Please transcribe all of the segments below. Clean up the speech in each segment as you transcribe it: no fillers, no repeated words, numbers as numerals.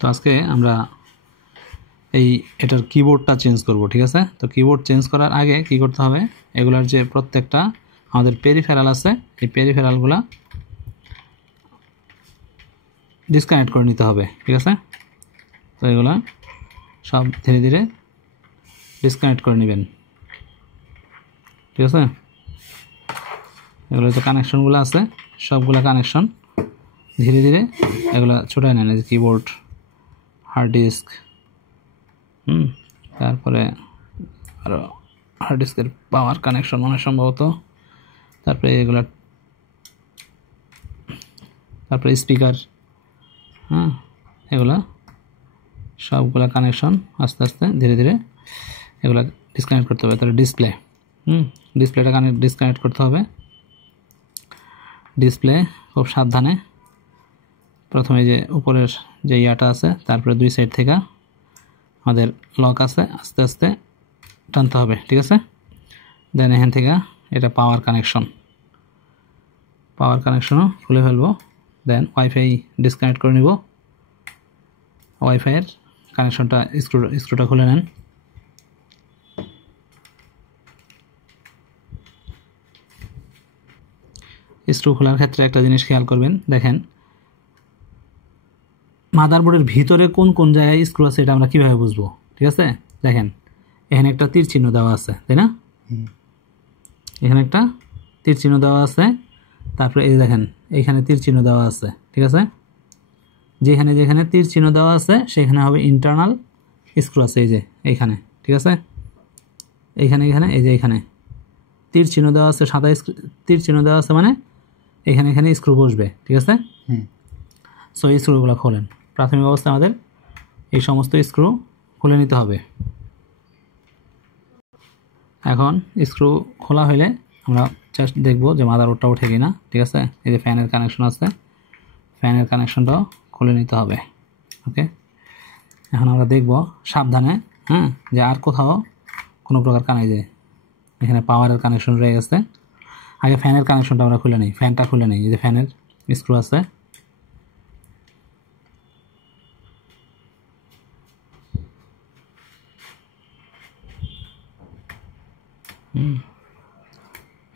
তো আজকে আমরা এটার কিবোর্ডটা চেঞ্জ করব, ঠিক আছে। তো কিবোর্ড চেঞ্জ করার আগে কি করতে হবে, এগুলার যে প্রত্যেকটা আমাদের পেরিফেরাল আছে এই পেরিফেরালগুলা ডিসকানেক্ট করে নিতে হবে, ঠিক আছে। তো এগুলা সব ধীরে ধীরে ডিসকানেক্ট করে নেবেন, ঠিক আছে। এগুলো যে কানেকশনগুলো আছে সবগুলা কানেকশন ধীরে ধীরে এগুলা ছুটায় নেন, এই যে কিবোর্ড, হার্ড ডিস্ক, তারপরে আরও হার্ড ডিস্কের পাওয়ার কানেকশন মনে সম্ভবত, তারপরে এগুলা, তারপরে স্পিকার, এগুলা সবগুলা কানেকশন আস্তে আস্তে ধীরে ধীরে এগুলা ডিসকানেক্ট করতে হবে। তারপরে ডিসপ্লেটা ডিসকানেক্ট করতে হবে। ডিসপ্লে খুব সাবধানে প্রথমে যে উপরের যে ইয়াটা আছে, তারপরে দুই সাইড থেকে আমাদের লক আছে, আস্তে আস্তে টানতে হবে, ঠিক আছে। দেন এখান থেকে এটা পাওয়ার কানেকশনও খুলে ফেলবো। দেন ওয়াইফাই ডিসকানেক্ট করে নিব। ওয়াইফাইয়ের কানেকশনটা স্ক্রুটা খুলে নেন। স্ক্রু খোলার ক্ষেত্রে একটা জিনিস খেয়াল করবেন, দেখেন মাদারবোর্ডের ভিতরে কোন কোন জায়গায় স্ক্রু আছে এটা আমরা কীভাবে বুঝবো, ঠিক আছে। দেখেন এখানে একটা তীর চিহ্ন দেওয়া আছে, তাই না? এখানে একটা তীর চিহ্ন দেওয়া আছে, তারপরে এই দেখেন এইখানে তীর চিহ্ন দেওয়া আছে, ঠিক আছে। যেখানে যেখানে তীর চিহ্ন দেওয়া আছে সেখানে হবে ইন্টারনাল স্ক্রু আছে, এই যে এইখানে, ঠিক আছে। এইখানে এই যে এইখানে তীর চিহ্ন দেওয়া আছে, সাদা তীর চিহ্ন দেওয়া আছে, মানে এখানে স্ক্রু বসবে, ঠিক আছে। সো এই স্ক্রুগুলো খোলেন। প্রাথমিক অবস্থায় আমাদের এই সমস্ত স্ক্রু খুলে নিতে হবে। এখন স্ক্রু খোলা হলে আমরা জাস্ট দেখব যে মাদারবোর্ডটা ওঠে কিনা, ঠিক আছে। এই যে ফ্যানের কানেকশন আছে, ফ্যানের কানেকশনটাও খুলে নিতে হবে, ওকে। এখন আমরা দেখব সাবধানে, যে আর কোথাও কোনো প্রকার কানে যায়, এখানে পাওয়ারের কানেকশন রয়ে গেছে। আগে ফ্যানের কানেকশনটা আমরা খুলে নিই, ফ্যানটা খুলে নিই। এই যে ফ্যানের স্ক্রু আছে,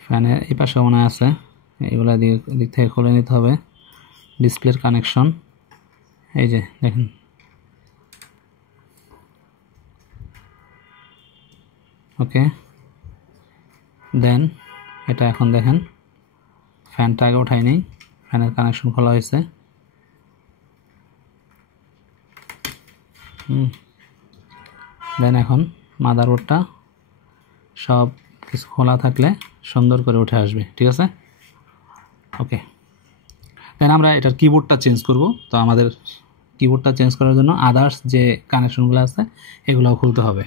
ফ্যানের এই পাশে মনে আছে, এগুলা দিক থেকে খুলে নিতে হবে। ডিসপ্লের কানেকশন এই যে দেখেন, ওকে। দেন এটা এখন দেখেন ফ্যানটা আগে উঠাই নেই, ফ্যানের কানেকশন খোলা হয়েছে। দেন এখন মাদারবোর্ডটা সব কিছু খোলা থাকলে সুন্দর করে উঠে আসবে, ঠিক আছে, ওকে। দেন আমরা এটার কিবোর্ডটা চেঞ্জ করব। তো আমাদের কিবোর্ডটা চেঞ্জ করার জন্য আদার্স যে কানেকশনগুলো আছে এগুলোও খুলতে হবে।